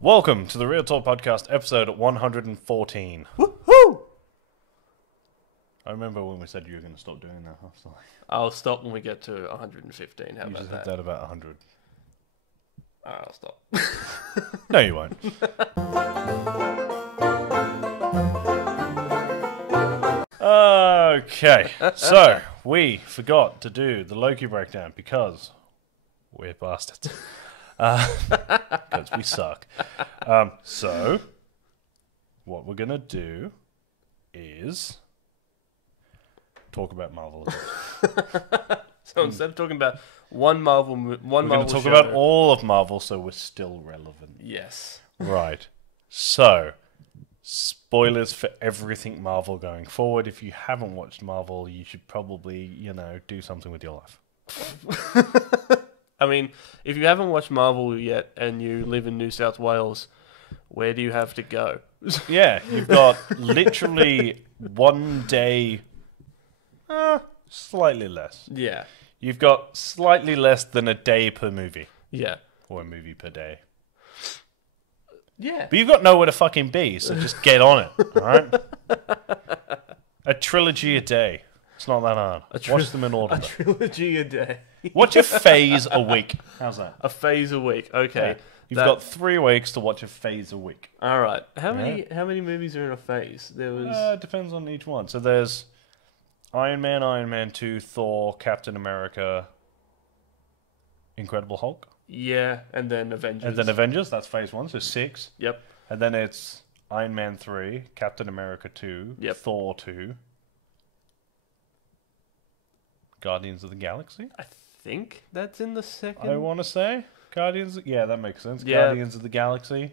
Welcome to the Real Talk Podcast, episode 114. Woohoo! I remember when we said you were going to stop doing that. I was like, I'll stop when we get to 115. How you about just that? hit that about 100. Alright, I'll stop. No, you won't. Okay, so we forgot to do the Loki breakdown because we're bastards. Because we suck. So, what we're going to do is talk about Marvel. So instead of talking about one Marvel We're going to talk about all of Marvel, so we're still relevant. Yes. Right. So, spoilers for everything Marvel going forward. If you haven't watched Marvel, you should probably, do something with your life. I mean, if you haven't watched Marvel yet and you live in New South Wales, where do you have to go? Yeah, you've got literally 1 day, slightly less. Yeah. You've got slightly less than a day per movie. Yeah. Or a movie per day. Yeah. But you've got nowhere to fucking be, so just get on it, alright? A trilogy a day. It's not that hard. Watch them in order. A trilogy a day. Watch a phase a week. How's that? A phase a week. Okay. Yeah. You've got 3 weeks to watch a phase a week. All right. How many movies are in a phase? There was. It depends on each one. So there's Iron Man 2, Thor, Captain America, Incredible Hulk. Yeah, and then Avengers. That's phase 1, so 6. Yep. And then it's Iron Man 3, Captain America 2, Yep. Thor 2, Guardians of the Galaxy. I think that's in the second. I want to say Guardians. Yeah, that makes sense. Yeah. Guardians of the Galaxy,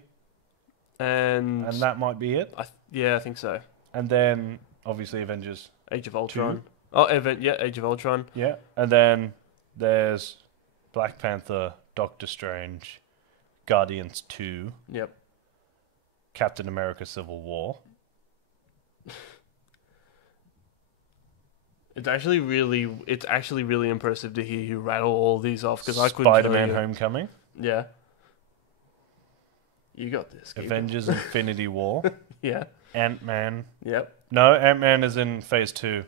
and that might be it. I think so. And then obviously Avengers. Age of Ultron. 2. Oh, Age of Ultron. Yeah, and then there's Black Panther, Doctor Strange, Guardians 2, Yep. Captain America: Civil War. It's actually really impressive to hear you rattle all these off because I couldn't. Spider-Man: Homecoming. Yeah. You got this. Avengers: Infinity War. Yeah. Ant-Man. Yep. No, Ant-Man is in phase 2.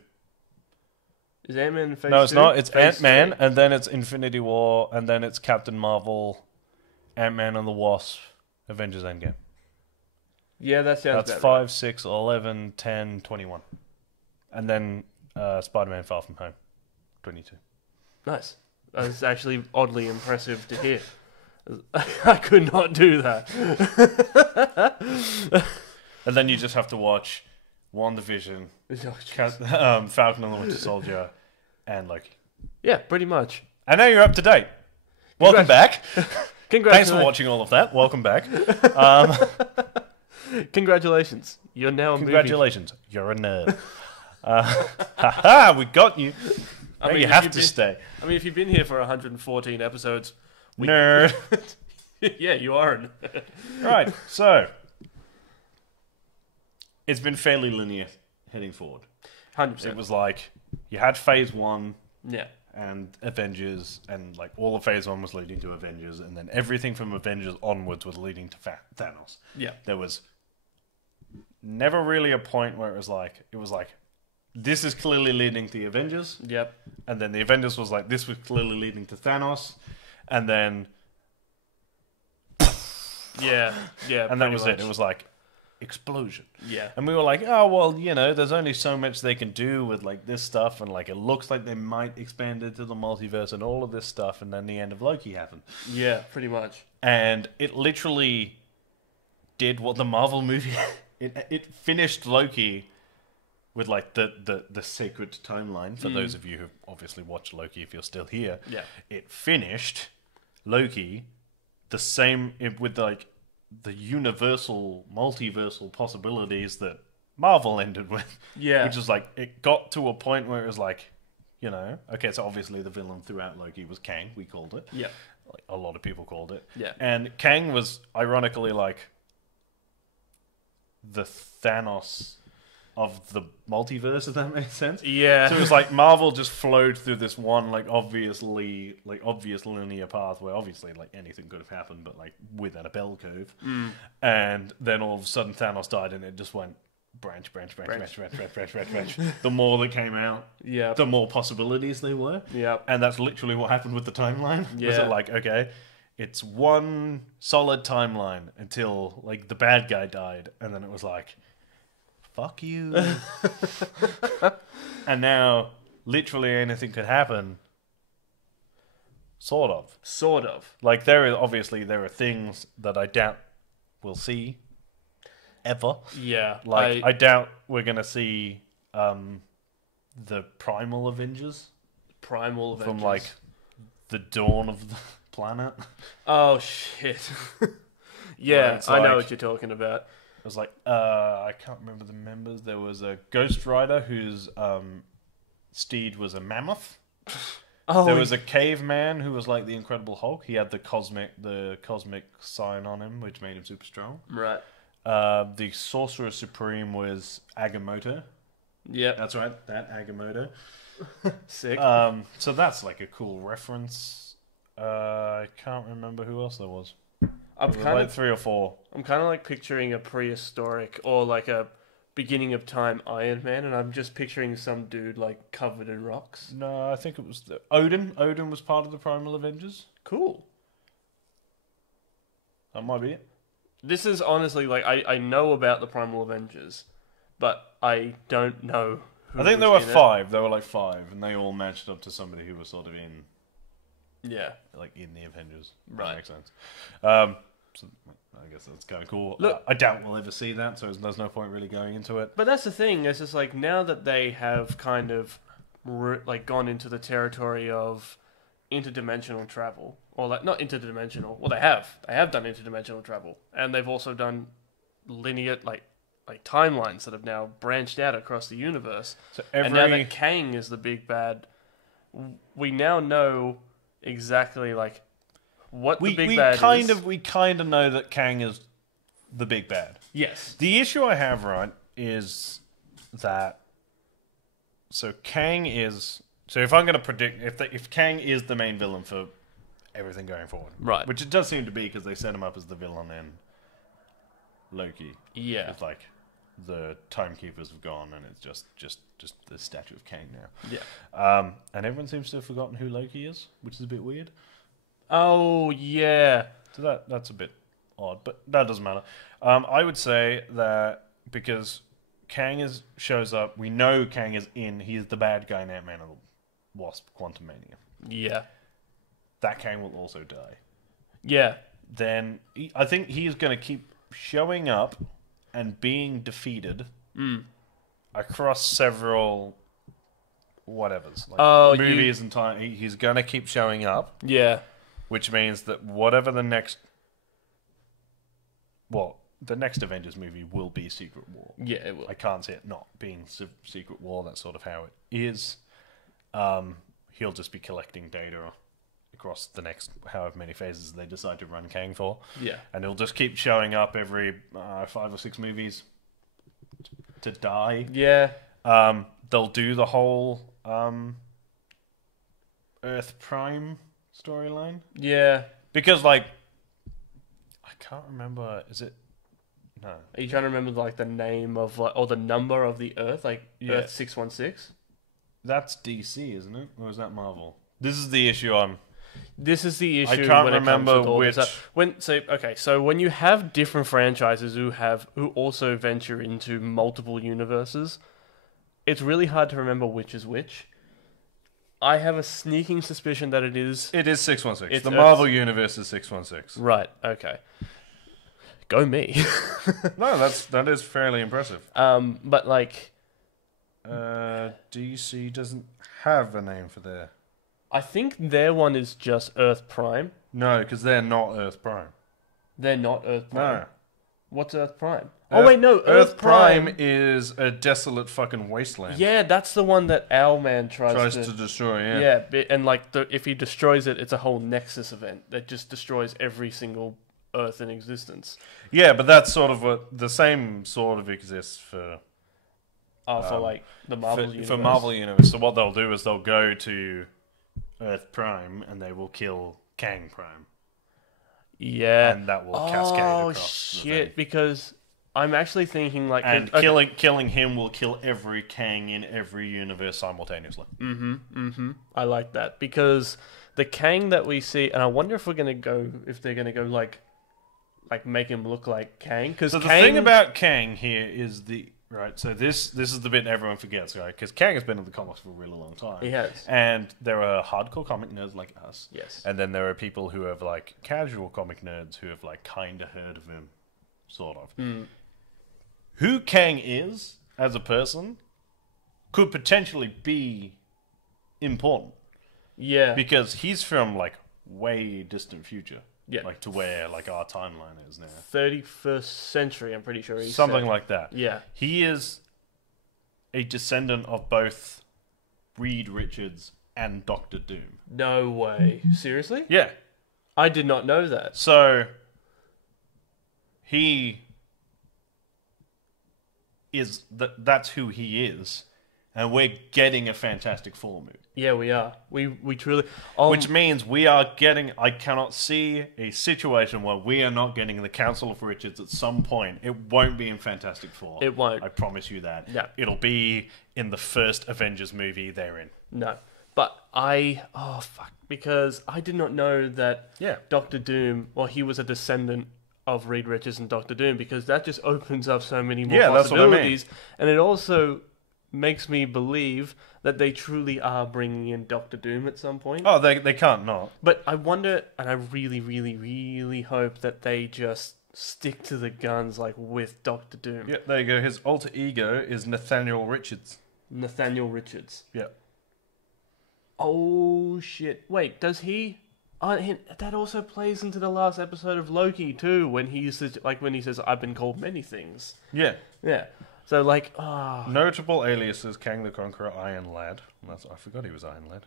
Is Ant-Man in phase 2? No, it's not. It's Phase Ant-Man, 3? and then it's Infinity War, and then it's Captain Marvel, Ant-Man and the Wasp, Avengers: Endgame. Yeah, that sounds. That's about 5, right. 6, 11, 10, 21. And then Spider-Man: Far From Home, 22. Nice. That's actually oddly impressive to hear. I could not do that. And then you just have to watch WandaVision, Falcon and the Winter Soldier, and Loki. Yeah, pretty much. And now you're up to date. Welcome back. Congratulations. Thanks for watching all of that. Welcome back. Congratulations. You're now a Congratulations. You're a nerd. Haha, we got you. Now you have to stay. I mean, if you've been here for 114 episodes... Nerd. Yeah, you are a nerd. Right, so... It's been fairly linear heading forward. 100%. It was like, you had phase 1... Yeah. And Avengers, and like all of phase 1 was leading to Avengers, and then everything from Avengers onwards was leading to Thanos. Yeah. There was never really a point where it was like, this is clearly leading to the Avengers. Yep. And then the Avengers was like, this was clearly leading to Thanos. And then... Yeah. And that was it. It was like, explosion. Yeah. And we were like, oh, well, there's only so much they can do with like this stuff, and like it looks like they might expand into the multiverse and all of this stuff, and then the end of Loki happened. Yeah, pretty much. And it literally did what the Marvel movie... it finished Loki with like the sacred timeline, for those of you who obviously watched Loki if you're still here. Yeah. It finished Loki the same with like the universal, multiversal possibilities that Marvel ended with. Yeah. Which is like, it got to a point where it was like, okay, so obviously the villain throughout Loki was Kang, we called it. Yeah. Like, a lot of people called it. Yeah. And Kang was ironically like the Thanos of the multiverse, if that makes sense. Yeah. So it was like Marvel just flowed through this one obvious linear path where obviously like anything could have happened, but like within a bell curve. And then all of a sudden Thanos died, and it just went branch. The more that came out, the more possibilities there were. Yeah. And that's literally what happened with the timeline. Yeah. Was it like, okay, it's one solid timeline until like the bad guy died, and then it was like, fuck you. And now literally anything could happen. Sort of. Like there are things that I doubt we'll see ever. Yeah. Like I doubt we're gonna see the Primal Avengers. From like the dawn of the planet. Oh shit. Yeah, I know what you're talking about. It was like I can't remember the members. There was a Ghost Rider whose steed was a mammoth. There was a caveman who was like the Incredible Hulk. He had the cosmic sign on him, which made him super strong. Right. The Sorcerer Supreme was Agamotto. Yeah, that's right. That Agamotto. Sick. So that's like a cool reference. I can't remember who else there was. I'm kind of 3 or 4. I'm kind of like picturing a prehistoric or like a beginning of time Iron Man, and I'm just picturing some dude like covered in rocks. No, I think it was Odin. Odin was part of the Primal Avengers. Cool. That might be it. This is honestly like I know about the Primal Avengers, but I don't know who I think there was were in 5. There were like 5, and they all matched up to somebody who was sort of in. Yeah. Like in the Avengers. Right. That makes sense. So I guess that's kind of cool. Look, I doubt we'll ever see that, so there's no point really going into it. But that's the thing. It's just like now that they have kind of like gone into the territory of interdimensional travel, or like not interdimensional. Well, they have done interdimensional travel, and they've also done linear like timelines that have now branched out across the universe. So and now that Kang is the big bad, we now know exactly like what the big bad is. We kind of know that Kang is the big bad. Yes. The issue I have, right, is that so Kang is if I'm going to predict if Kang is the main villain for everything going forward, right? Which it does seem to be because they set him up as the villain in Loki. Yeah. It's like the timekeepers have gone, and it's just the statue of Kang now. Yeah. And everyone seems to have forgotten who Loki is, which is a bit weird. Oh yeah. So that's a bit odd, but that doesn't matter. I would say that because Kang shows up, we know Kang is in. He is the bad guy in Ant-Man and the Wasp: Quantumania. Yeah. That Kang will also die. Yeah. Then I think he's going to keep showing up and being defeated across several whatevers, like movies and time. He's going to keep showing up. Yeah. Which means that whatever the next Avengers movie will be Secret War. Yeah, it will. I can't see it not being Secret War. That's sort of how it is. He'll just be collecting data across the next however many phases they decide to run Kang for. Yeah. And he'll just keep showing up every 5 or 6 movies to die. Yeah. They'll do the whole Earth Prime storyline. Yeah. Because, like, I can't remember, is it... No. Are you trying to remember, like, the name of, like, or the number of the Earth? Like, Earth 616? That's DC, isn't it? Or is that Marvel? This is the issue This is the issue. I can't when remember it comes with all which... this. So when you have different franchises who also venture into multiple universes, it's really hard to remember which is which. I have a sneaking suspicion that it is... It is 616. It's the Marvel Universe is 616. Right, okay. Go me. No, that is fairly impressive. But, like... DC doesn't have a name for their... I think their one is just Earth Prime. No, because they're not Earth Prime. They're not Earth Prime? No. What's Earth Prime? Earth Prime is a desolate fucking wasteland. Yeah, that's the one that Owlman tries to destroy, yeah. Yeah, and like if he destroys it, it's a whole Nexus event that just destroys every single Earth in existence. Yeah, but that's sort of the same sort of exists for for like the Marvel universe. For Marvel Universe. So what they'll do is they'll go to Earth Prime and they will kill Kang Prime. Yeah. And that will cascade across. Oh shit! Because I'm actually thinking like, and killing him will kill every Kang in every universe simultaneously. I like that because the Kang that we see, and I wonder if they're gonna go like make him look like Kang. Because so the thing about Kang here is right. So this is the bit everyone forgets, right? Because Kang has been in the comics for a really long time. He has, and there are hardcore comic nerds like us. Yes, and then there are people who have like casual comic nerds who have like kind of heard of him, sort of. Who Kang is as a person could potentially be important. Yeah, because he's from like way distant future. Yeah, like to where like our timeline is now. 31st century, I'm pretty sure. Something like that. Yeah, he is a descendant of both Reed Richards and Doctor Doom. No way. Seriously? Yeah, I did not know that. So he is that's who he is, and we're getting a Fantastic Four movie. Yeah, we are. We truly... Which means we are getting... I cannot see a situation where we are not getting the Council of Richards at some point. It won't be in Fantastic Four. It won't. I promise you that. Yeah. It'll be in the first Avengers movie they're in. No. But oh, fuck. Because I did not know that Doctor Doom... Well, he was a descendant of Reed Richards and Doctor Doom, because that just opens up so many more possibilities. That's what I mean. And it also makes me believe that they truly are bringing in Doctor Doom at some point. Oh, they can't not. But I wonder, and I really, really, really hope that they just stick to the guns, like, with Doctor Doom. Yeah, there you go. His alter ego is Nathaniel Richards. Nathaniel Richards. Yeah. Oh, shit. Wait, does he... that also plays into the last episode of Loki, too, when he says, I've been called many things. Yeah. Yeah. So, like, notable aliases: Kang the Conqueror, Iron Lad. I forgot he was Iron Lad.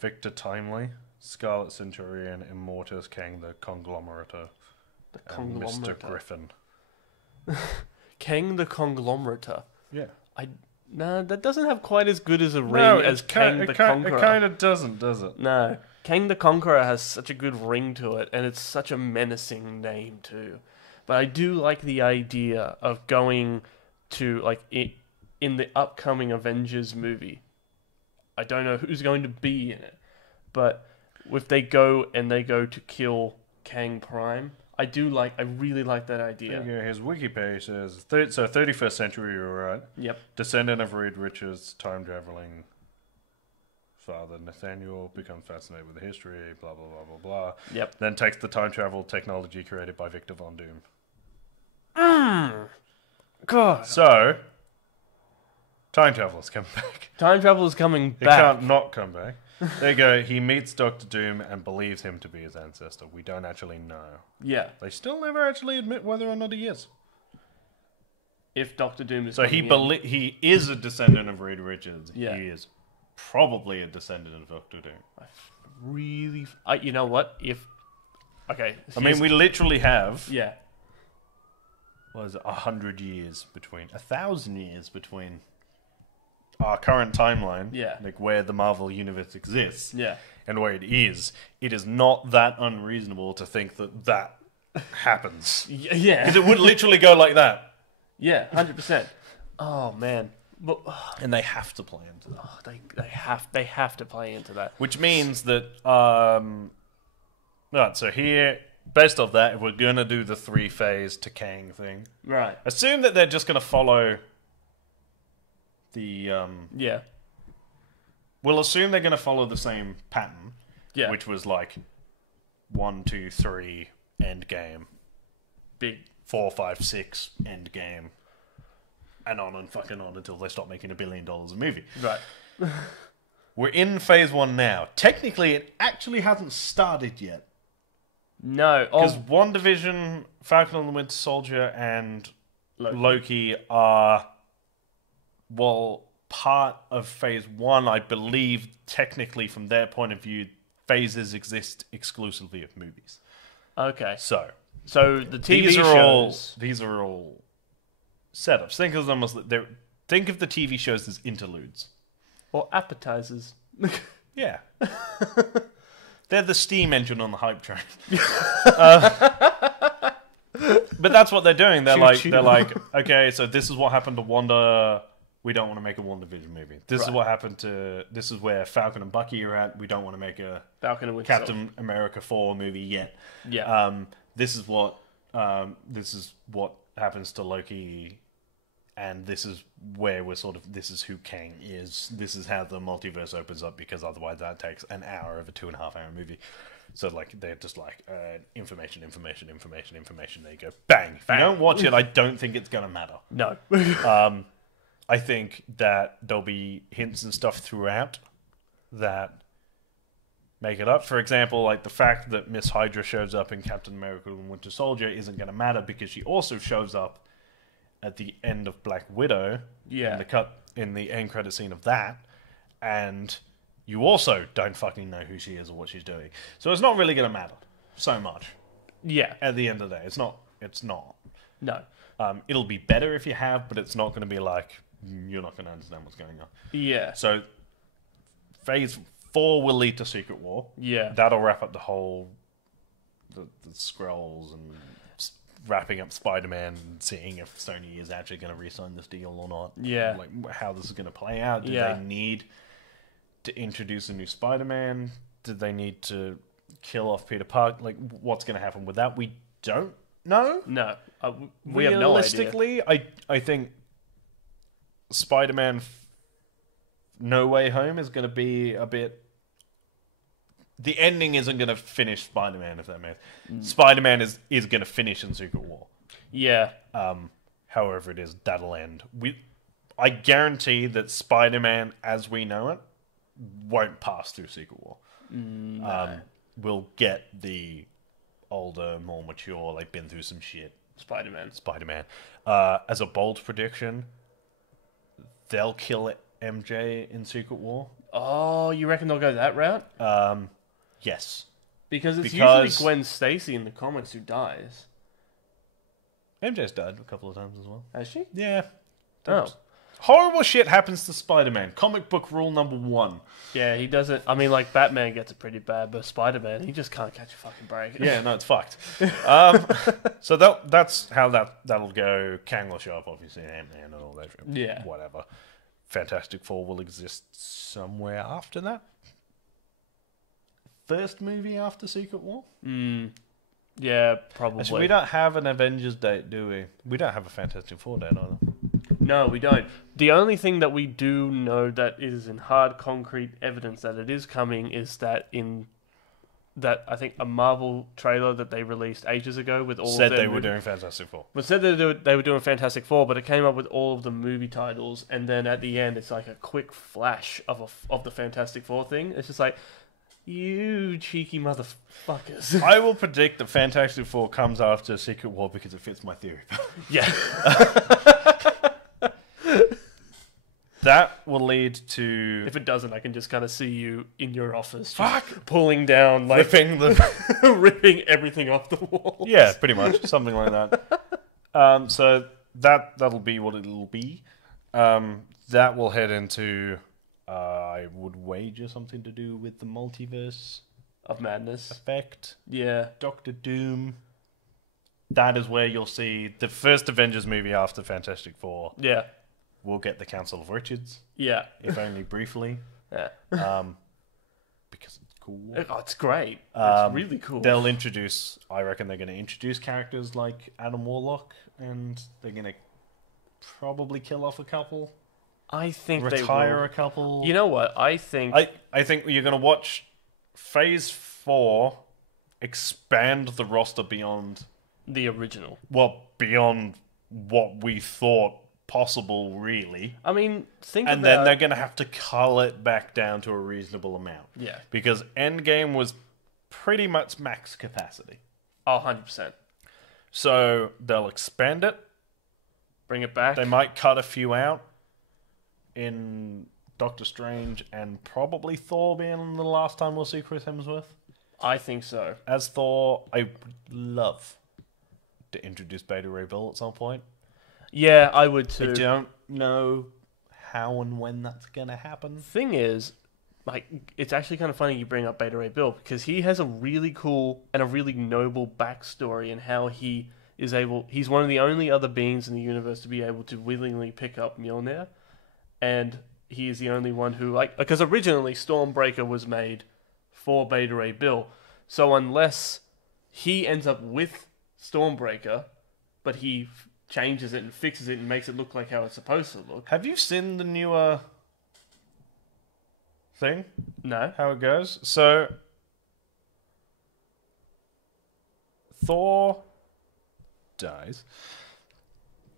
Victor Timely, Scarlet Centurion, Immortus, Kang the Conglomerator, and Mr. Griffin. Kang the Conglomerator. Yeah. No, that doesn't have quite as good as a ring as Kang the Conqueror. It kind of doesn't, does it? No. Kang the Conqueror has such a good ring to it, and it's such a menacing name, too. But I do like the idea of going to, like, in the upcoming Avengers movie. I don't know who's going to be in it, but if they go to kill Kang Prime, I really like that idea. There you go. His wiki page says, 31st century, you're right. Yep. Descendant of Reed Richards, time-traveling father Nathaniel becomes fascinated with the history, blah, blah, blah, blah, blah. Yep. Then takes the time-travel technology created by Victor Von Doom. God. So, time travel's coming back. Time travel is coming back. It can't not come back. There you go. He meets Doctor Doom and believes him to be his ancestor. We don't actually know. Yeah. They still never actually admit whether or not he is. If Doctor Doom is... So he is a descendant of Reed Richards. Yeah. He is probably a descendant of Doctor Doom. You know what? Okay. I mean, we literally have... Yeah. What is it? 100 years between... 1,000 years between our current timeline. Yeah. Like where the Marvel Universe exists. Yeah. And where it is. It is not that unreasonable to think that happens. Yeah. Because it would literally go like that. Yeah, 100%. Oh, man. But, and they have to play into that. Oh, they have to play into that. Which means that... right, so here... Based off that, if we're going to do the 3-phase to Kang thing... Right. Assume that they're just going to follow the... Yeah. We'll assume they're going to follow the same pattern. Yeah. Which was like 1, 2, 3, end game. Big 4, 5, 6, end game. And on and fucking on until they stop making $1 billion a movie. Right. We're in phase 1 now. Technically, it actually hasn't started yet. No. Because WandaVision, Falcon and the Winter Soldier, and Loki are, well, part of phase 1. I believe, technically, from their point of view, phases exist exclusively of movies. Okay. So the TV shows... These are all setups. Think of them as think of the TV shows as interludes. Or appetizers. Yeah. They're the steam engine on the hype train. But that's what they're doing. They're like, okay, so this is what happened to Wanda. We don't want to make a WandaVision movie. This is what happened to... This is where Falcon and Bucky are at. We don't want to make a Falcon and Captain America 4 movie yet. Yeah. This is what happens to Loki, and this is where we're sort of... This is who Kang is. This is how the multiverse opens up, because otherwise that takes an hour of a 2.5-hour movie. So, like, they're just like, information. There you go. Bang! If you don't watch it, I don't think it's going to matter. No. I think that there'll be hints and stuff throughout that make it up. For example, like the fact that Miss Hydra shows up in Captain America and Winter Soldier isn't going to matter, because she also shows up at the end of Black Widow. Yeah. In the end credit scene of that. And you also don't fucking know who she is or what she's doing. So it's not really going to matter so much. Yeah. At the end of the day. It's not. No. It'll be better if you have, but it's not going to be like, you're not going to understand what's going on. Yeah. So Phase 4 will lead to Secret War. Yeah. That'll wrap up the whole... The Skrulls and wrapping up Spider-Man and seeing if Sony is actually going to re-sign this deal or not. Yeah. Like, how this is going to play out. Do they need to introduce a new Spider-Man? Do they need to kill off Peter Parker? Like, what's going to happen with that? We don't know. No. We have no idea. Realistically, I think Spider-Man No Way Home is going to be a bit... The ending isn't going to finish Spider-Man, if that makes sense. Spider-Man is going to finish in Secret War. Yeah. However it is, that'll end. I guarantee that Spider-Man, as we know it, won't pass through Secret War. No. We'll get the older, more mature, like, been through some shit Spider-Man. As a bold prediction, they'll kill MJ in Secret War. Oh, you reckon they'll go that route? Yes. Because usually Gwen Stacy in the comics who dies. MJ's died a couple of times as well. Has she? Yeah. Oh. Horrible shit happens to Spider-Man. Comic book rule number 1. Yeah, he doesn't... I mean, like, Batman gets it pretty bad, but Spider-Man, he just can't catch a fucking break. Yeah, no, it's fucked. So that's how that'll go. Kang will show up, obviously, Ant-Man and all that shit. Yeah. Whatever. Fantastic Four will exist somewhere after that. First movie after Secret War? Yeah, probably. Actually, we don't have an Avengers date, do we? We don't have a Fantastic Four date either. No, we don't. The only thing that we do know that is in hard, concrete evidence that it is coming is that I think a Marvel trailer that they released ages ago with all said of their they were doing Fantastic Four. But said they were doing Fantastic Four, but it came up with all of the movie titles, and then at the end it's like a quick flash of the Fantastic Four thing. It's just like, you cheeky motherfuckers. I will predict that Fantastic Four comes after Secret War because it fits my theory. Yeah. That will lead to... If it doesn't, I can just kind of see you in your office pulling down, like... ripping everything off the wall. Yeah, pretty much. Something like that. So that'll be what it'll be. That will head into... I would wager something to do with the multiverse... Of madness. Effect. Yeah. Doctor Doom. That is where you'll see the first Avengers movie after Fantastic Four. Yeah. We'll get the Council of Richards. Yeah. If only briefly. Yeah. Because it's cool. Oh, it's great. It's really cool. They'll introduce... I reckon they're going to introduce characters like Adam Warlock, and they're going to probably kill off a couple. I think retire a couple. You know what? I think you're going to watch Phase 4 expand the roster beyond... The original. Well, beyond what we thought possible, really. I mean, then they're going to have to cull it back down to a reasonable amount. Yeah. Because Endgame was pretty much max capacity. Oh, 100%. So they'll expand it. Bring it back. They might cut a few out in Doctor Strange and probably Thor being the last time we'll see Chris Hemsworth. I think so. As Thor, I would love to introduce Beta Ray Bill at some point. Yeah, I would too. I don't know how and when that's going to happen. Thing is, like, it's actually kind of funny you bring up Beta Ray Bill, because he has a really cool and a really noble backstory in how he is able... He's one of the only other beings in the universe to be able to willingly pick up Mjolnir, and he is the only one who... Because originally Stormbreaker was made for Beta Ray Bill, so unless he ends up with Stormbreaker, but he changes it and fixes it and makes it look like how it's supposed to look... Have you seen the newer thing? No. How it goes? So, Thor dies.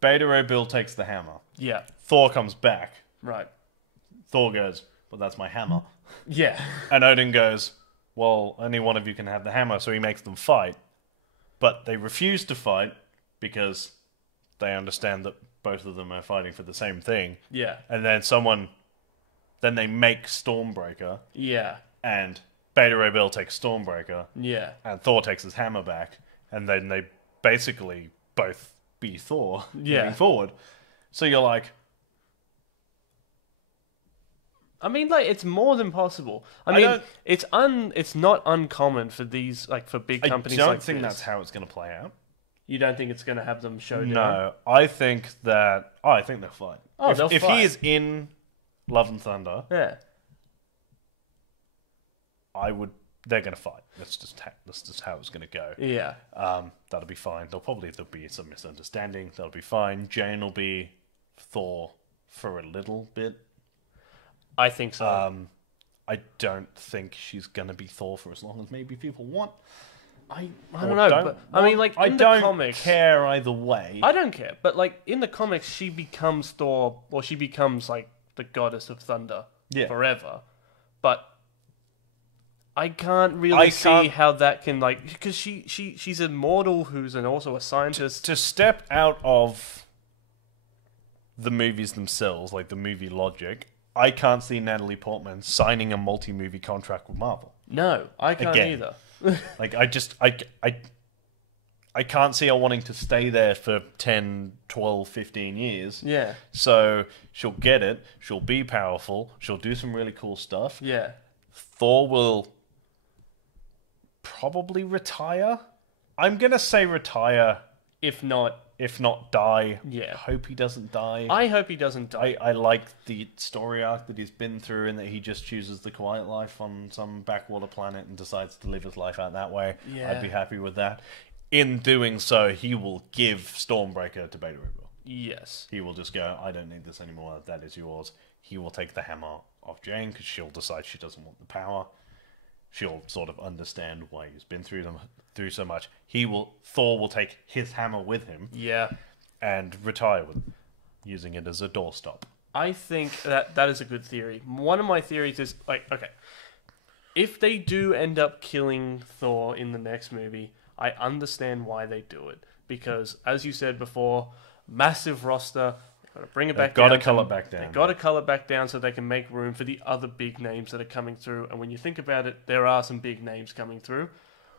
Beta Ray Bill takes the hammer. Yeah. Thor comes back. Right. Thor goes, well, that's my hammer. Yeah. And Odin goes, well, only one of you can have the hammer, so he makes them fight. But they refuse to fight because they understand that both of them are fighting for the same thing. Yeah. And then then they make Stormbreaker. Yeah. And Beta Ray Bill takes Stormbreaker. Yeah. And Thor takes his hammer back. And then they basically both be Thor moving forward. So you're like... I mean, like, it's more than possible. I mean, it's not uncommon for these, like, for big companies like this. I don't think that's how it's going to play out. You don't think it's going to have them show down? No, I think that... Oh, I think they'll fight. Oh, they'll if fight. he is in Love and Thunder, Yeah. they're going to fight. That's just how it's going to go. Yeah. That'll be fine. There'll be some misunderstanding. That'll be fine. Jane will be Thor for a little bit. I think so. I don't think she's going to be Thor for as long as maybe people want. I don't know, but I mean, like, in the comics... I don't care either way. I don't care, but, like, in the comics, she becomes Thor, or she becomes, like, the goddess of thunder forever. But I can't really see how that can, like... Because she's a mortal who's also a scientist. To step out of the movies themselves, like the movie logic... I can't see Natalie Portman signing a multi-movie contract with Marvel. No, I can't either. Like, I can't see her wanting to stay there for 10, 12, 15 years. Yeah. So she'll get it. She'll be powerful. She'll do some really cool stuff. Yeah. Thor will probably retire. I'm going to say retire. If not die. Yeah. I hope he doesn't die. I hope he doesn't die. I like the story arc that he's been through, and that he just chooses the quiet life on some backwater planet and decides to live his life out that way. Yeah. I'd be happy with that. In doing so, he will give Stormbreaker to Beta Ray Bill. Yes. He will just go, I don't need this anymore, that is yours. He will take the hammer off Jane, because she'll decide she doesn't want the power. She'll sort of understand why he's been through so much. Thor will take his hammer with him. Yeah. And retire with it, using it as a doorstop. I think that is a good theory. One of my theories is, like, okay, if they do end up killing Thor in the next movie, I understand why they do it. Because, as you said before, massive roster... Got to bring it back down. Got to cull it back down. They've got to cull it back down so they can make room for the other big names that are coming through. And when you think about it, there are some big names coming through.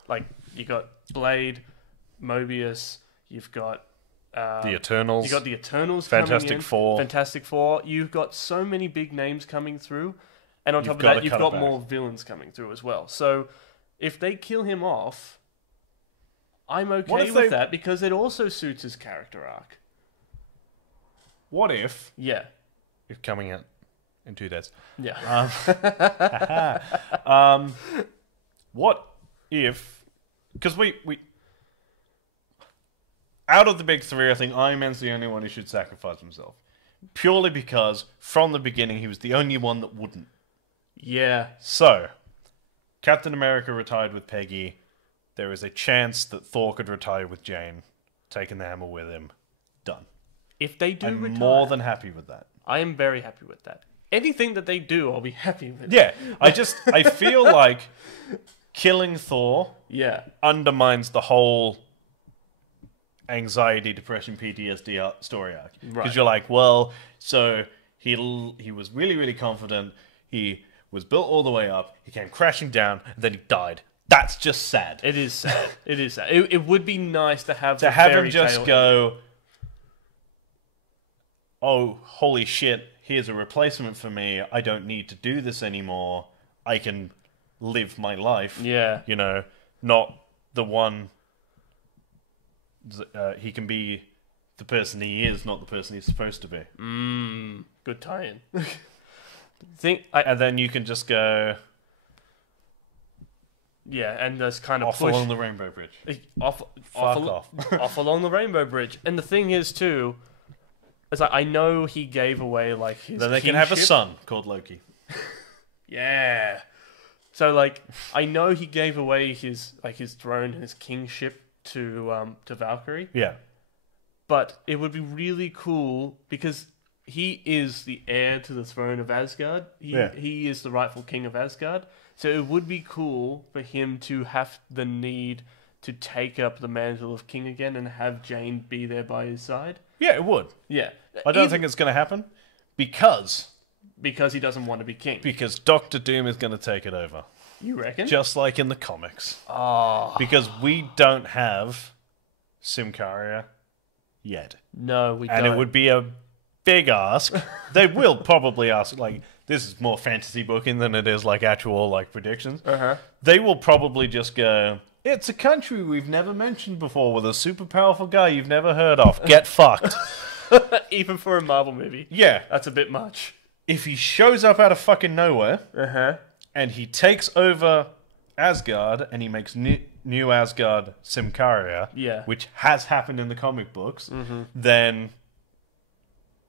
Like, you got Blade, Mobius, you've got... the Eternals. You got the Eternals Fantastic coming in. Four. Fantastic Four. You've got so many big names coming through. And on top of that, you've got more villains coming through as well. So, if they kill him off, I'm okay with that, because it also suits his character arc. What if... Yeah. If coming out in 2 days. Yeah. What if... Because we... Out of the big three, I think Iron Man's the only one who should sacrifice himself. Purely because, from the beginning, he was the only one that wouldn't. Yeah. So, Captain America retired with Peggy. There is a chance that Thor could retire with Jane, taking the hammer with him. Done. If they do I'm retire... more than happy with that. I am very happy with that. Anything that they do, I'll be happy with. Yeah. I feel like killing Thor undermines the whole anxiety, depression, PTSD story arc. Because you're like, well, so he was really, really confident. He was built all the way up. He came crashing down, and then he died. That's just sad. It is sad. It is sad. It would be nice to have him just go... oh, holy shit, here's a replacement for me. I don't need to do this anymore. I can live my life. Yeah. You know, not the one... he can be the person he is, not the person he's supposed to be. Good tie-in. And then you can just go... Yeah, and just kind of off push... along the Rainbow Bridge. Off along the Rainbow Bridge. And the thing is, too, is like, I know he gave away, like, his Then they can have a son called Loki. Yeah. So, like, I know he gave away his throne, his kingship to Valkyrie. Yeah. But it would be really cool because he is the heir to the throne of Asgard. He is the rightful king of Asgard. So it would be cool for him to have the need to take up the mantle of king again and have Jane be there by his side. Yeah, it would. Yeah. I don't think it's going to happen because he doesn't want to be king. Because Doctor Doom is going to take it over. You reckon? Just like in the comics. Oh. Because we don't have Symkaria yet. No, we don't. And it would be a big ask. They will probably ask, like, this is more fantasy booking than it is, like, actual, like, predictions. They will probably just go, it's a country we've never mentioned before with a super powerful guy you've never heard of. Get fucked. Even for a Marvel movie. Yeah. That's a bit much. If he shows up out of fucking nowhere, and he takes over Asgard, and he makes new Asgard Symkaria, which has happened in the comic books, then...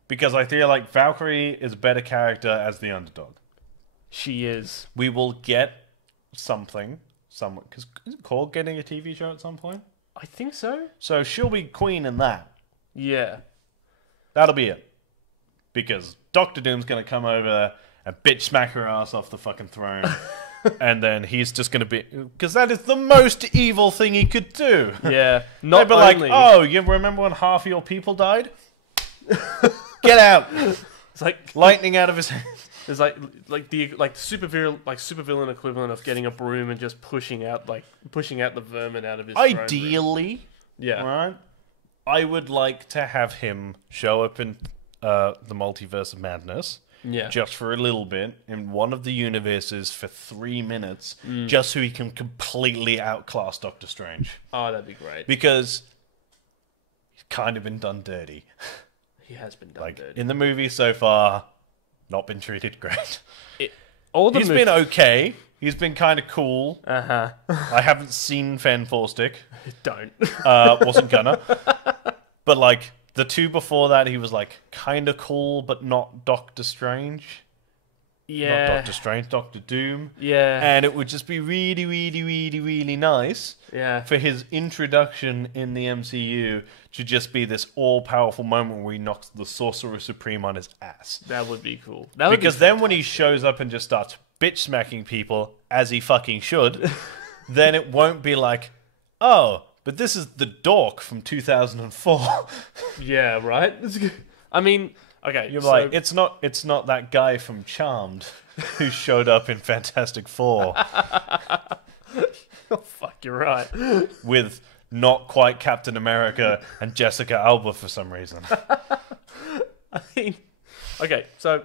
Because I feel like Valkyrie is a better character as the underdog. She is. We will get something. Because is it called getting a TV show at some point? I think so. So she'll be queen in that. Yeah. That'll be it. Because Doctor Doom's going to come over and bitch smack her ass off the fucking throne. And then he's just going to be... Because that is the most evil thing he could do. Yeah. They'd be like, oh, you remember when half your people died? Get out! It's like lightning out of his hand. It's like the supervillain equivalent of getting a broom and just pushing out the vermin out of his ideally, yeah. Right? I would like to have him show up in the Multiverse of Madness. Yeah. Just for a little bit in one of the universes for 3 minutes, just so he can completely outclass Doctor Strange. Oh, that'd be great. Because he's kind of been done dirty. He has been done dirty. In the movie so far, not been treated great. He's been okay. He's been kind of cool. I haven't seen Fan Four Stick. Don't. Wasn't gonna. But like the two before that, he was like kind of cool, but not Doctor Strange. Yeah. Not Doctor Strange, Doctor Doom. Yeah. And it would just be really, really, really, really nice for his introduction in the MCU to just be this all-powerful moment where he knocks the Sorcerer Supreme on his ass. That would be cool. Because then when he shows up and just starts bitch-smacking people, as he fucking should, then it won't be like, oh, but this is the dork from 2004. Yeah, right? I mean... Okay, you're like, it's not that guy from Charmed who showed up in Fantastic Four. Oh, fuck, you're right. With not quite Captain America and Jessica Alba for some reason. I mean, okay, so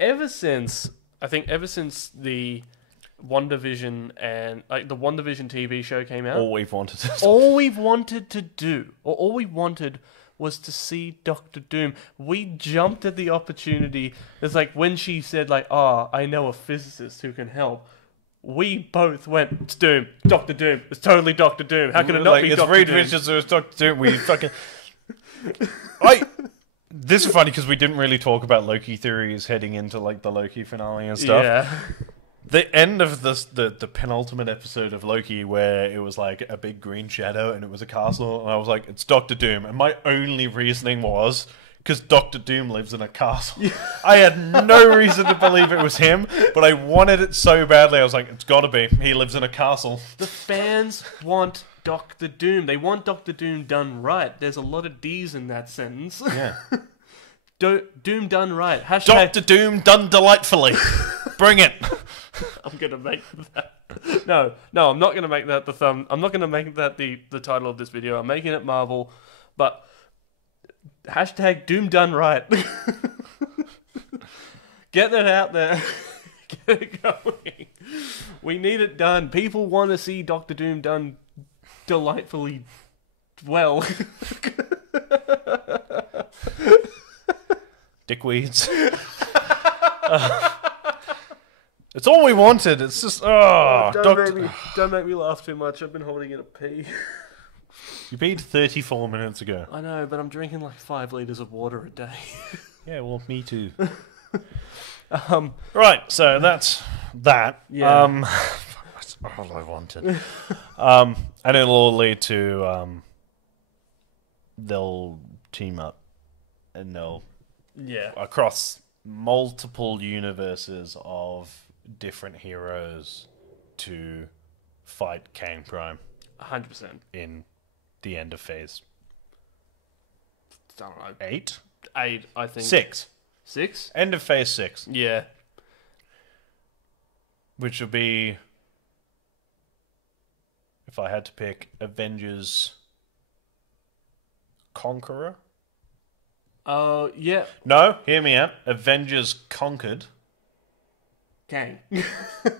ever since the WandaVision and like the WandaVision TV show came out, all we wanted to do was to see Doctor Doom. We jumped at the opportunity. It's like when she said, like, oh, I know a physicist who can help. We both went, it's Doom, Doctor Doom. It's totally Doctor Doom. How can it not be Doctor Doom? It's Reed Richards, it's Doctor Doom. We fucking... This is funny because we didn't really talk about Loki theories heading into, like, the Loki finale and stuff. Yeah. The end of the penultimate episode of Loki where it was like a big green shadow and it was a castle and I was like, it's Doctor Doom. And my only reasoning was because Doctor Doom lives in a castle. I had no reason to believe it was him, but I wanted it so badly. I was like, it's gotta be. He lives in a castle. The fans want Doctor Doom. They want Doctor Doom done right. There's a lot of D's in that sentence. Yeah. Doom done right. # Doctor Doom done delightfully. Bring it. I'm gonna make that. No, I'm not gonna make that the thumb. I'm not gonna make that the title of this video. I'm making it Marvel, but Hashtag Doom done right. Get that out there. Get it going. We need it done. People want to see Doctor Doom done delightfully well. Dickweeds. It's all we wanted. It's just don't make me laugh too much. I've been holding in a pee. You peed 34 minutes ago. I know, but I'm drinking like 5 liters of water a day. Yeah, well, me too. Right, so that's that. Yeah. That's all I wanted. And it'll all lead to they'll team up and they'll across multiple universes of different heroes to fight Kang Prime 100%. in the end of phase I don't know. 8? 8, I think. 6. 6? End of phase 6. Yeah. Which would be, if I had to pick, Avengers Conqueror? Oh, yeah. No, hear me out. Avengers Conquered. Kang.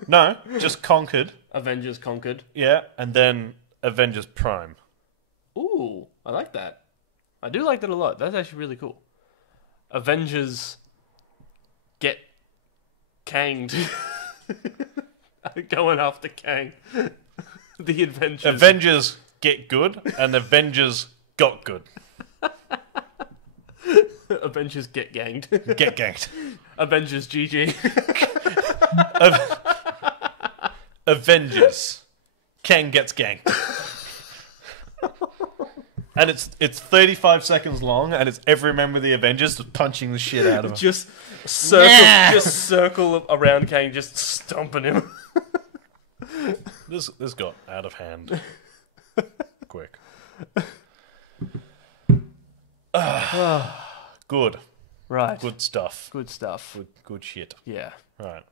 No, just Conquered. Avengers Conquered. Yeah, and then Avengers Prime. Ooh, I like that. I do like that a lot. That's actually really cool. Avengers get Kanged. Going after Kang. The Avengers. Avengers get good, and Avengers got good. Avengers get ganged. Get ganked. Avengers GG. Avengers. Kang gets ganked. And it's 35 seconds long, and it's every member of the Avengers just punching the shit out of him. Just circle around Kang, just stomping him. This got out of hand. Quick. Good. Right. Good stuff. Good stuff. Good shit. Yeah. Right.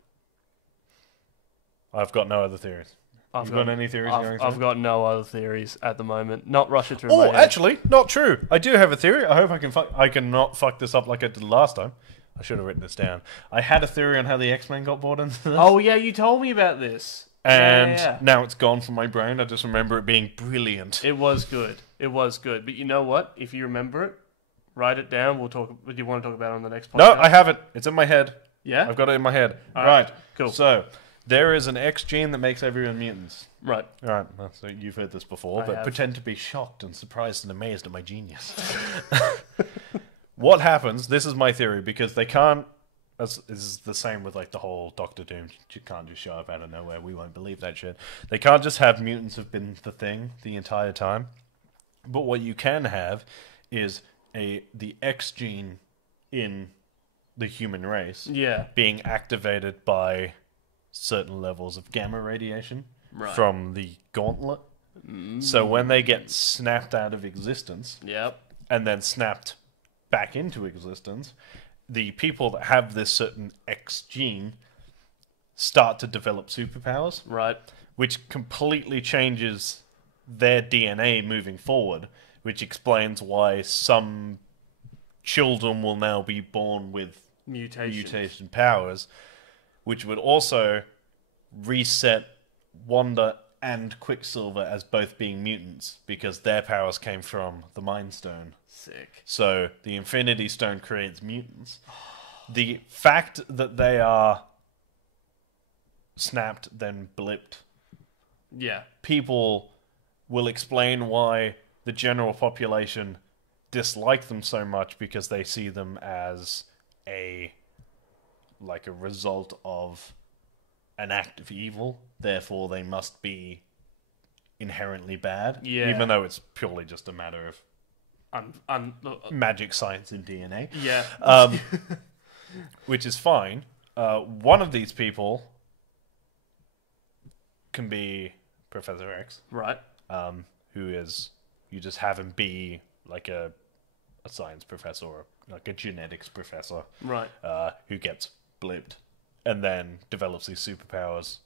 I've got no other theories. You've got any theories going through? I've got no other theories at the moment. Not rush it through Oh, my head. actually, not true. I do have a theory. I hope I can not fuck this up like I did last time. I should have written this down. I had a theory on how the X-Men got brought into this. Oh, yeah, you told me about this. And now it's gone from my brain. I just remember it being brilliant. It was good. It was good. But you know what? If you remember it, write it down. We'll talk. Do you want to talk about it on the next podcast? No, I have it. It's in my head. Yeah? I've got it in my head. All right. Cool. So, there is an X gene that makes everyone mutants. Right. All right. So you've heard this before, but have. pretend to be shocked and surprised and amazed at my genius. What happens, this is my theory, because they can't, this is the same with like the whole Doctor Doom, you can't just show up out of nowhere, we won't believe that shit. They can't just have mutants have been the thing the entire time. But what you can have is the X gene in the human race being activated by certain levels of gamma radiation from the gauntlet. So when they get snapped out of existence and then snapped back into existence, the people that have this certain X gene start to develop superpowers, which completely changes their DNA moving forward, which explains why some children will now be born with mutation powers, which would also reset Wanda and Quicksilver as both being mutants, because their powers came from the Mind Stone. Sick. So the Infinity Stone creates mutants. The fact that they are snapped, then blipped, people will explain why the general population dislike them so much, because they see them as a result of an act of evil, therefore they must be inherently bad, even though it's purely just a matter of magic science and DNA. Which is fine. One of these people can be Professor X, who is, you just have him be like a science professor, or like a genetics professor, who gets blipped and then develops these superpowers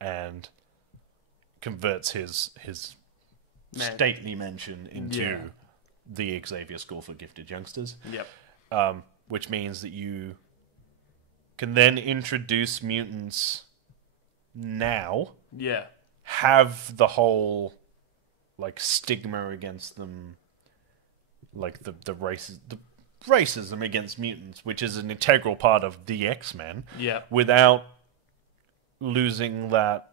and converts his stately mansion into the Xavier School for Gifted Youngsters. Yep. Which means that you can then introduce mutants now, Yeah. have the whole like stigma against them, like the racism against mutants, which is an integral part of the X-Men, Yeah. without losing that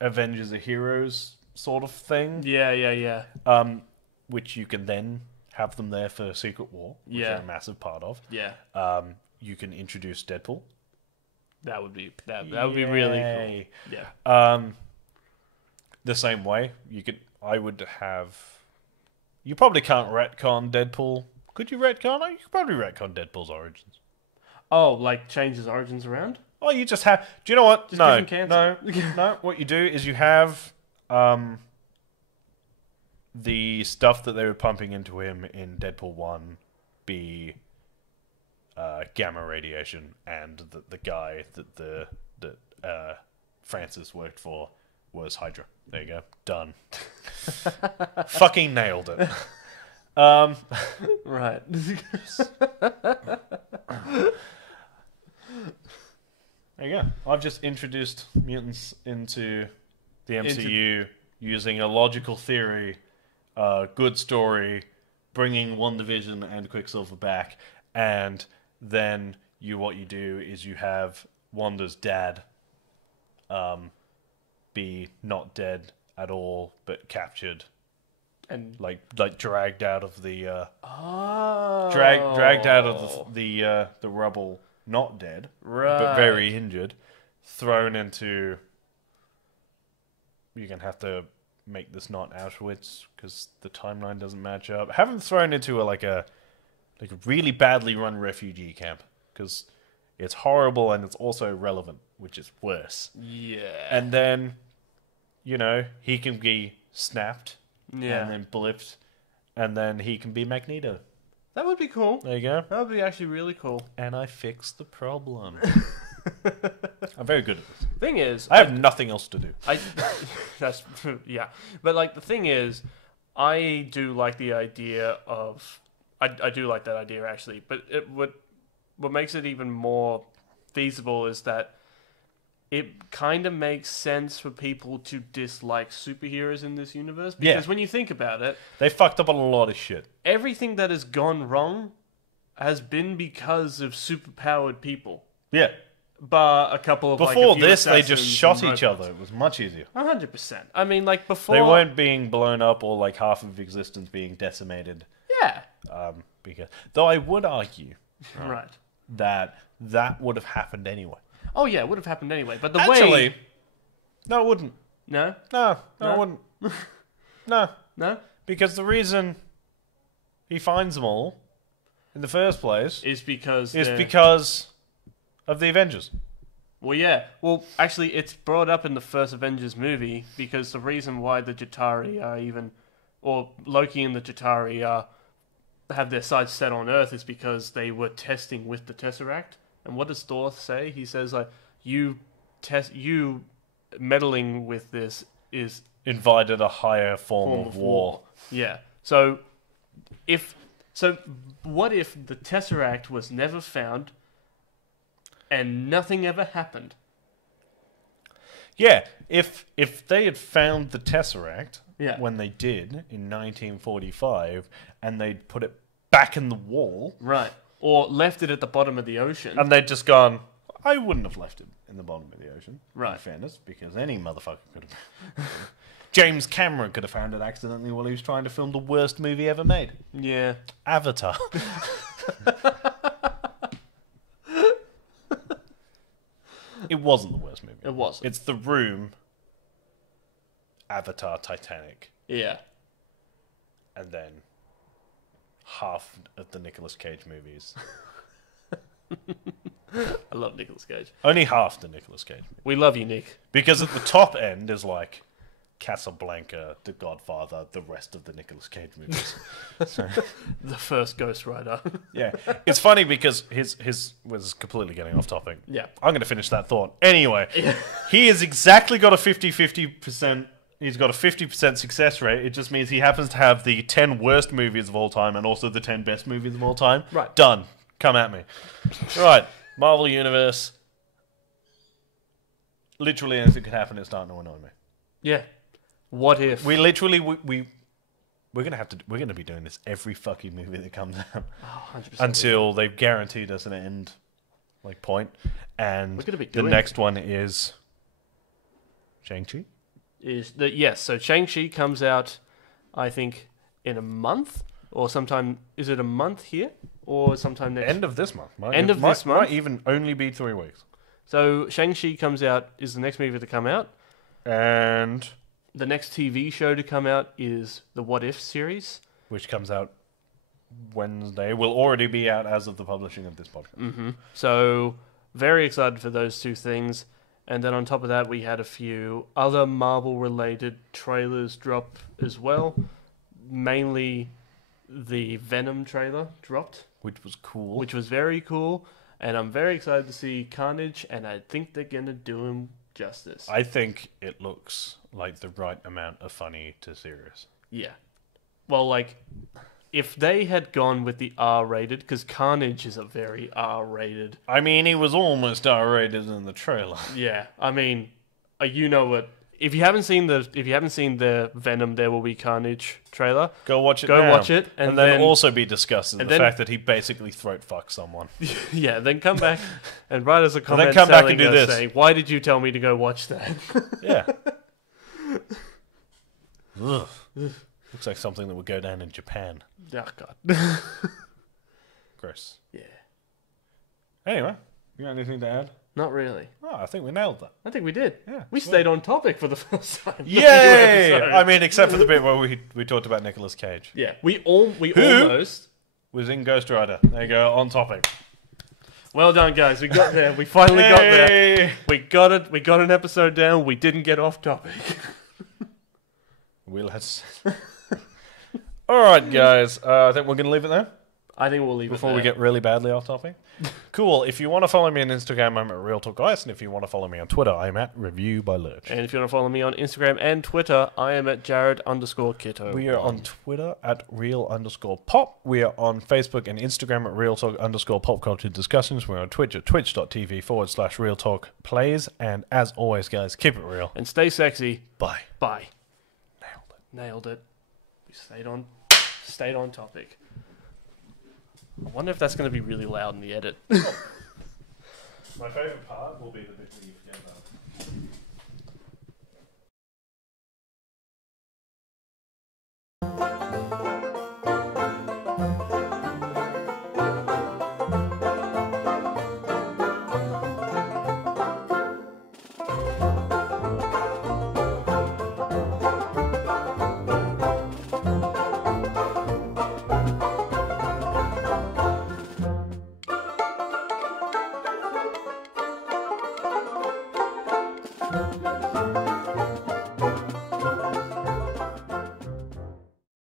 Avengers are heroes sort of thing. Yeah. Which you can then have them there for Secret War, which Yeah. are a massive part of. Yeah. You can introduce Deadpool. That would be really Yay. cool. Yeah. The same way I would have. You probably can't retcon Deadpool. Could you retcon? You could probably retcon Deadpool's origins. Oh, like change his origins around? Oh, you just have. Do you know what? Just No, give him cancer. no. What you do is you have the stuff that they were pumping into him in Deadpool 1 be gamma radiation, and the guy that Francis worked for was Hydra. There you go. Done. Fucking nailed it. Right. There you go. I've just introduced mutants into the MCU using a logical theory, good story, bringing WandaVision and Quicksilver back, and then what you do is you have Wanda's dad be not dead at all, but captured And like dragged out of the oh, dragged out of the rubble, not dead, right, but very injured, thrown into. You're gonna have to make this not Auschwitz because the timeline doesn't match up. Have them thrown into a really badly run refugee camp because it's horrible and it's also relevant, which is worse. Yeah, And then, he can be snapped. yeah, And then blipped, and then he can be Magneto. that would be cool. There you go. That would be actually really cool. And I fixed the problem. I'm very good at this. Thing is, I have nothing else to do. That's yeah. But like the thing is, I do like the idea of I do like that idea actually. But what makes it even more feasible is that it kind of makes sense for people to dislike superheroes in this universe because when you think about it, They fucked up on a lot of shit. everything that has gone wrong has been because of superpowered people. Yeah. But a couple of Before a few this, they just assassins shot and each robots. other. It was much easier. 100%. I mean, like before They weren't being blown up or like half of existence being decimated. Yeah. Though I would argue Right. that would have happened anyway. Oh yeah, it would have happened anyway. But the Actually, way no, it wouldn't. no, No, No? it wouldn't. No. no, Because the reason he finds them all in the first place is because is they're- because of the Avengers. well, yeah. Well, actually, it's brought up in the first Avengers movie because the reason why the Chitauri are even, or Loki and the Chitauri have their sights set on Earth is because they were testing with the Tesseract. And what does Thor say? He says like, you meddling with this is Invited a higher form of war. Yeah. So what if the Tesseract was never found and nothing ever happened? Yeah, if they had found the Tesseract Yeah. when they did in 1945 and they'd put it back in the wall Right. Or left it at the bottom of the ocean. and they'd just gone, I wouldn't have left it in the bottom of the ocean. Right. In fairness, because any motherfucker could have. James Cameron could have found it accidentally while he was trying to film the worst movie ever made. Yeah. Avatar. It wasn't the worst movie. It wasn't. It's The Room, Avatar, Titanic, Yeah. and then half of the Nicolas Cage movies. I love Nicolas Cage. Only half the Nicolas Cage movies. We love you, Nick. Because at the top end is like Casablanca, The Godfather, the rest of the Nicolas Cage movies. So, The first Ghost Rider. yeah. It's funny because his was completely getting off topic. Yeah. I'm going to finish that thought. Anyway, he has exactly got a 50-50% He's got a 50% success rate. It just means he happens to have the 10 worst movies of all time and also the 10 best movies of all time. Right. Done. Come at me. Right. Marvel Universe. Literally anything could happen. It's starting to annoy me. Yeah. What if? We literally we're gonna be doing this every fucking movie that comes out 100%. until they've guaranteed us an end point. And We're gonna be the doing next one is Shang-Chi. So Shang-Chi comes out, I think, in a month or sometime. Is it a month here or sometime next? End of this month. This month? Might even only be 3 weeks. So Shang-Chi comes out, is the next movie to come out. And The next TV show to come out is the What If series. which comes out Wednesday. Will already be out as of the publishing of this podcast. Mm-hmm. So very excited for those two things. And then on top of that, we had a few other Marvel-related trailers drop as well. Mainly the Venom trailer dropped, Which was cool. which was very cool. And I'm very excited to see Carnage, and I think they're going to do him justice. I think it looks like the right amount of funny to serious. Yeah. Well, like, if they had gone with the R-rated, because Carnage is a very R-rated. I mean, he was almost R-rated in the trailer. Yeah, I mean, you know what? If you haven't seen the Venom There Will Be Carnage trailer, Go watch it. Go now. watch it, and then- then also be disgusted and the then- fact that he basically throat fucks someone. yeah, then come back and write us a comment come back telling and do us this. saying, why did you tell me to go watch that? Yeah. Ugh. Looks like something that would go down in Japan. Oh, God. Gross. Yeah. Anyway, you got anything to add? Not really. Oh, I think we nailed that. I think we did. Yeah, We sweet. stayed on topic for the first time. Yay! Episode. I mean, except for the bit where we talked about Nicolas Cage. Yeah, we almost... Was in Ghost Rider. There you go, on topic. Well done, guys. We got there. We finally got there. Hey! We got it. We got an episode down. We didn't get off topic. Let's... Alright, guys. I think we're going to leave it there. I think we'll leave Before it we there. get really badly off topic. Cool. If you want to follow me on Instagram, I'm at RealTalkGuys. And if you want to follow me on Twitter, I'm at ReviewByLurch. And if you want to follow me on Instagram and Twitter, I am at Jared_Kitto. We are on Twitter at Real_Pop. We are on Facebook and Instagram at RealTalk_PopCultureDiscussions. We're on Twitch at twitch.tv/RealTalkPlays. And as always, guys, keep it real. And stay sexy. Bye. Bye. Nailed it. Nailed it. We stayed on topic. I wonder if that's going to be really loud in the edit. My favourite part will be the bit where you forget about it.